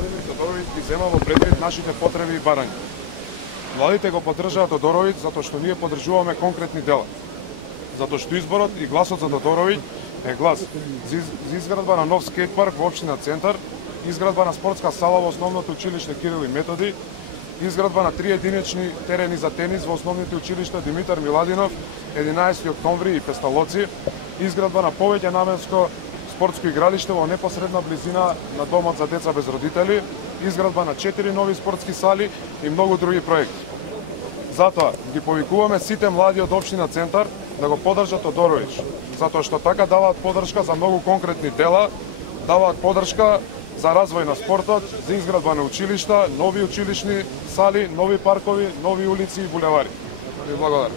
Владимир Тодороvić ги зема во предвид нашите потреби и барања. Младите го поддржаа Тодороvić затоа што ние поддржуваме конкретни дела. Затоа што изборот и гласот за Тодороvić е глас за изградба на нов скејт парк во општина Центар, изградба на спортска сала во основното училиште Кирил и Методи, изградба на 3 единични терени за тенис во основните училишта Димитар Миладинов, 11 октомври и Песталоци, изградба на повеќе наменско спортско игралиште во непосредна близина на домот за деца без родители, изградба на 4 нови спортски сали и многу други проекти. Затоа ги повикуваме сите млади од општина Центар да го поддржат Тодороvić, затоа што така даваат поддршка за многу конкретни дела, даваат поддршка за развој на спортот, за изградба на училишта, нови училишни сали, нови паркови, нови улици и булевари. Ви благодарам.